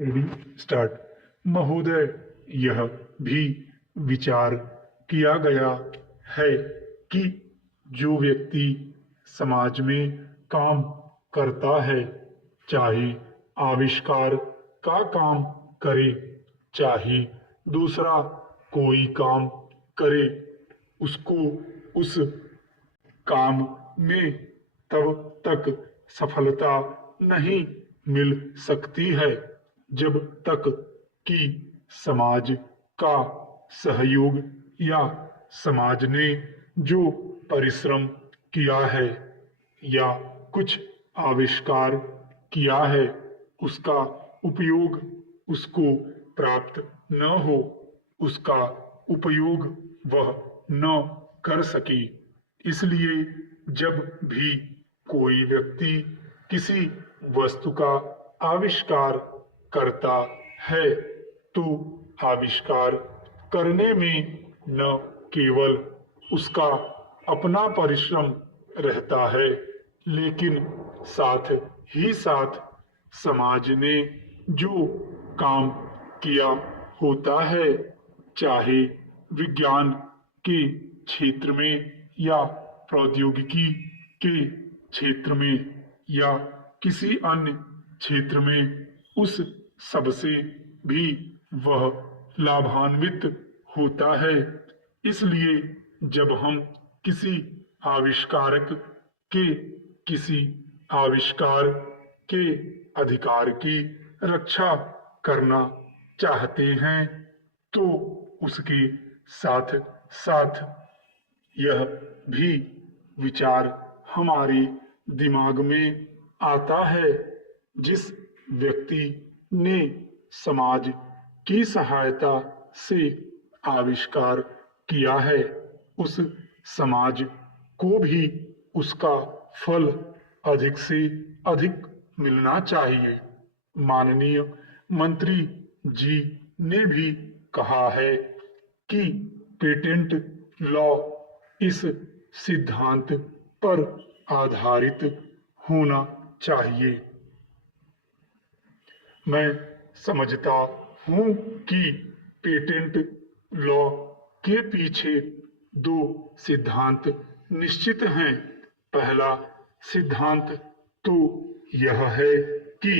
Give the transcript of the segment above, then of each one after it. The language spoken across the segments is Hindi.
Ready start. महोदय, यह भी विचार किया गया है कि जो व्यक्ति समाज में काम करता है, चाहे आविष्कार का काम करे, चाहे दूसरा कोई काम करे, उसको उस काम में तब तक सफलता नहीं मिल सकती है जब तक कि समाज का सहयोग या समाज ने जो परिश्रम किया है या कुछ आविष्कार किया है उसका उपयोग उसको प्राप्त न हो, उसका उपयोग वह न कर सके। इसलिए जब भी कोई व्यक्ति किसी वस्तु का आविष्कार करता है तो आविष्कार करने में न केवल उसका अपना परिश्रम रहता है, लेकिन साथ ही साथ समाज ने जो काम किया होता है, चाहे विज्ञान के क्षेत्र में या प्रौद्योगिकी के क्षेत्र में या किसी अन्य क्षेत्र में, उस सबसे भी वह लाभान्वित होता है। इसलिए जब हम किसी आविष्कारक के किसी आविष्कार के अधिकार की रक्षा करना चाहते हैं तो उसके साथ साथ यह भी विचार हमारे दिमाग में आता है, जिस व्यक्ति ने समाज की सहायता से आविष्कार किया है उस समाज को भी उसका फल अधिक से अधिक मिलना चाहिए। माननीय मंत्री जी ने भी कहा है कि पेटेंट लॉ इस सिद्धांत पर आधारित होना चाहिए। मैं समझता हूँ कि पेटेंट लॉ के पीछे दो सिद्धांत निश्चित हैं। पहला सिद्धांत तो यह है कि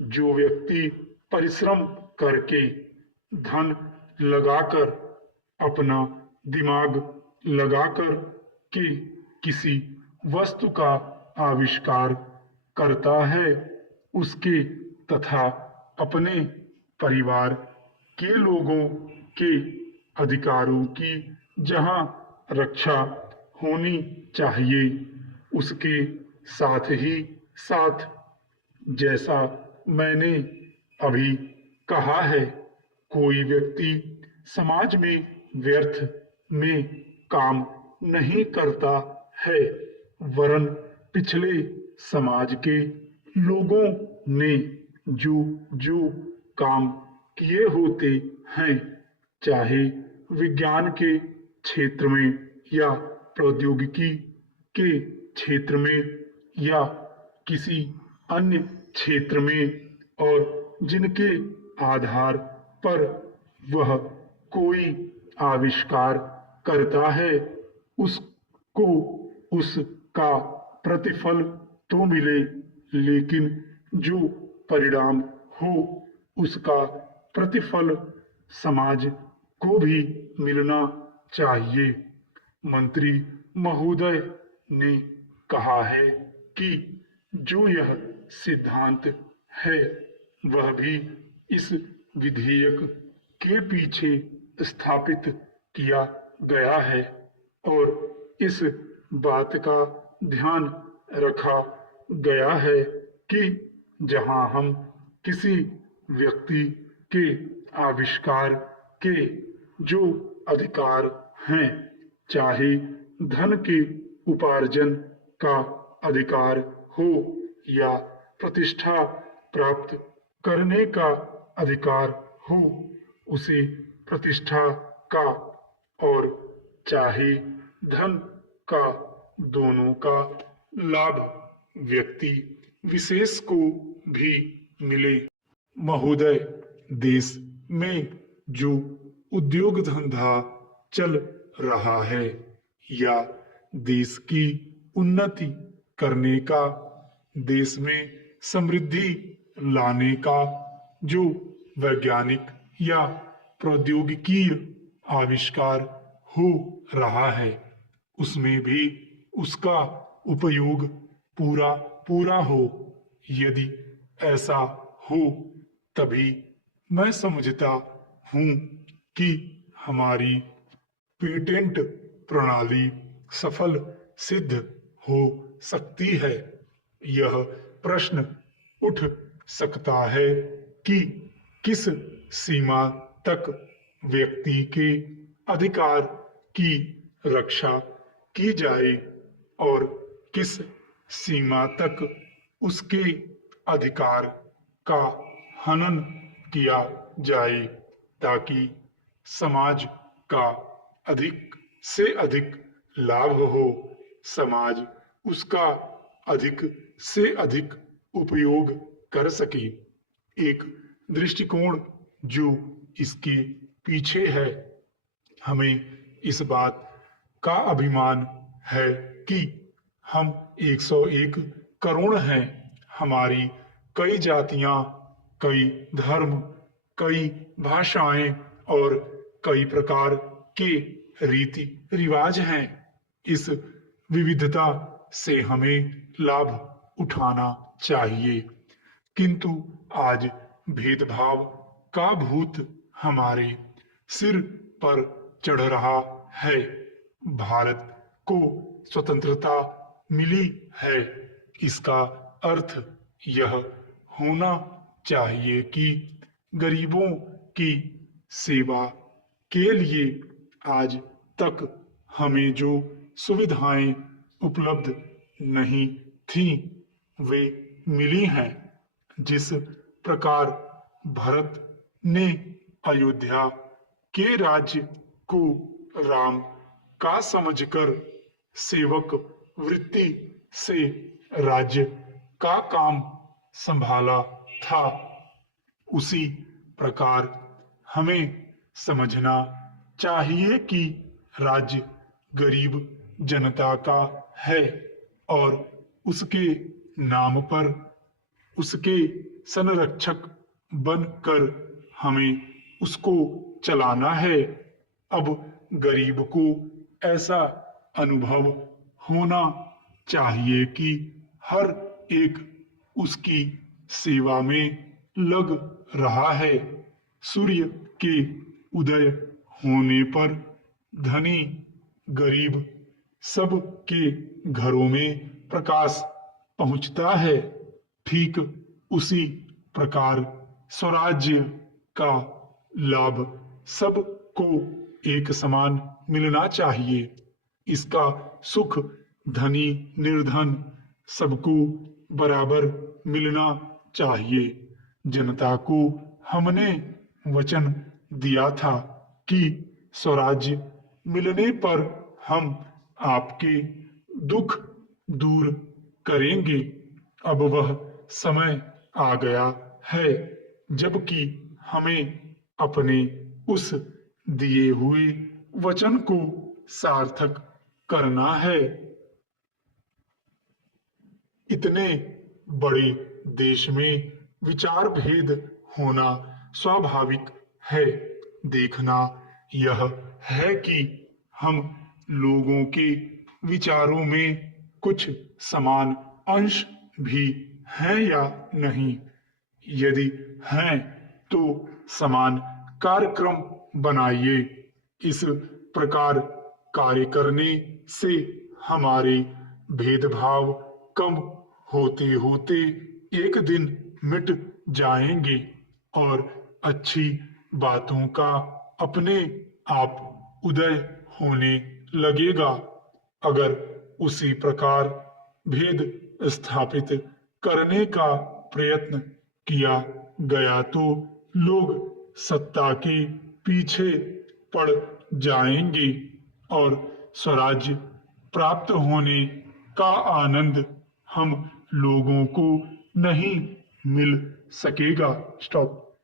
जो व्यक्ति परिश्रम करके धन लगाकर, अपना दिमाग लगाकर के किसी वस्तु का आविष्कार करता है, उसके तथा अपने परिवार के लोगों के अधिकारों की जहां रक्षा होनी चाहिए, उसके साथ ही साथ जैसा मैंने अभी कहा है, कोई व्यक्ति समाज में व्यर्थ में काम नहीं करता है, वरन पिछले समाज के लोगों ने जो जो काम किए होते हैं, चाहे विज्ञान के क्षेत्र में या प्रौद्योगिकी के क्षेत्र में या किसी अन्य क्षेत्र में, और जिनके आधार पर वह कोई आविष्कार करता है, उसको उसका प्रतिफल तो मिले, लेकिन जो परिणाम हो उसका प्रतिफल समाज को भी मिलना चाहिए। मंत्री महोदय ने कहा है कि जो यह सिद्धांत है वह भी इस विधेयक के पीछे स्थापित किया गया है और इस बात का ध्यान रखा गया है कि जहां हम किसी व्यक्ति के आविष्कार के जो अधिकार हैं, चाहे धन के उपार्जन का अधिकार हो या प्रतिष्ठा प्राप्त करने का अधिकार हो, उसे प्रतिष्ठा का और चाहे धन का, दोनों का लाभ व्यक्ति विशेष को भी मिले। महोदय, देश में जो उद्योग धंधा चल रहा है या देश की उन्नति करने का, देश में समृद्धि लाने का जो वैज्ञानिक या प्रौद्योगिकीय आविष्कार हो रहा है, उसमें भी उसका उपयोग पूरा पूरा हो। यदि ऐसा हो तभी मैं समझता हूँ कि हमारी पेटेंट प्रणाली सफल सिद्ध हो सकती है। यह प्रश्न उठ सकता है कि किस सीमा तक व्यक्ति के अधिकार की रक्षा की जाए और किस सीमा तक उसके अधिकार का हनन किया जाए, ताकि समाज का अधिक से अधिक लाभ हो, समाज उसका अधिक से अधिक उपयोग कर सके। एक दृष्टिकोण जो इसके पीछे है, हमें इस बात का अभिमान है कि हम 101 करोड़ हैं। हमारी कई जातियां, कई धर्म, कई भाषाएं और कई प्रकार के रीति रिवाज हैं। इस विविधता से हमें लाभ उठाना चाहिए, किंतु आज भेदभाव का भूत हमारे सिर पर चढ़ रहा है। भारत को स्वतंत्रता मिली है, इसका अर्थ यह होना चाहिए कि गरीबों की सेवा के लिए आज तक हमें जो सुविधाएं उपलब्ध नहीं थीं, वे मिली हैं। जिस प्रकार भरत ने अयोध्या के राज्य को राम का समझकर सेवक वृत्ति से राज्य का काम संभाला था, उसी प्रकार हमें समझना चाहिए कि राज्य गरीब जनता का है और उसके नाम पर उसके संरक्षक बनकर हमें उसको चलाना है। अब गरीब को ऐसा अनुभव होना चाहिए कि हर एक उसकी सेवा में लग रहा है। सूर्य के उदय होने पर धनी गरीब सब के घरों में प्रकाश पहुंचता है। ठीक उसी प्रकार स्वराज्य का लाभ सबको एक समान मिलना चाहिए। इसका सुख धनी निर्धन सबको बराबर मिलना चाहिए। जनता को हमने वचन दिया था कि स्वराज्य मिलने पर हम आपके दुख दूर करेंगे। अब वह समय आ गया है जबकि हमें अपने उस दिए हुए वचन को सार्थक करना है। इतने बड़े देश में विचार भेद होना स्वाभाविक है। देखना यह है कि हम लोगों के विचारों में कुछ समान अंश भी हैं या नहीं। यदि हैं तो समान कार्यक्रम बनाइए। इस प्रकार कार्य करने से हमारे भेदभाव कम होते होते एक दिन मिट जाएंगे और अच्छी बातों का अपने आप उदय होने लगेगा। अगर उसी प्रकार भेद स्थापित करने का प्रयत्न किया गया तो लोग सत्ता के पीछे पड़ जाएंगे और स्वराज्य प्राप्त होने का आनंद हम लोगों को नहीं मिल सकेगा। स्टॉप।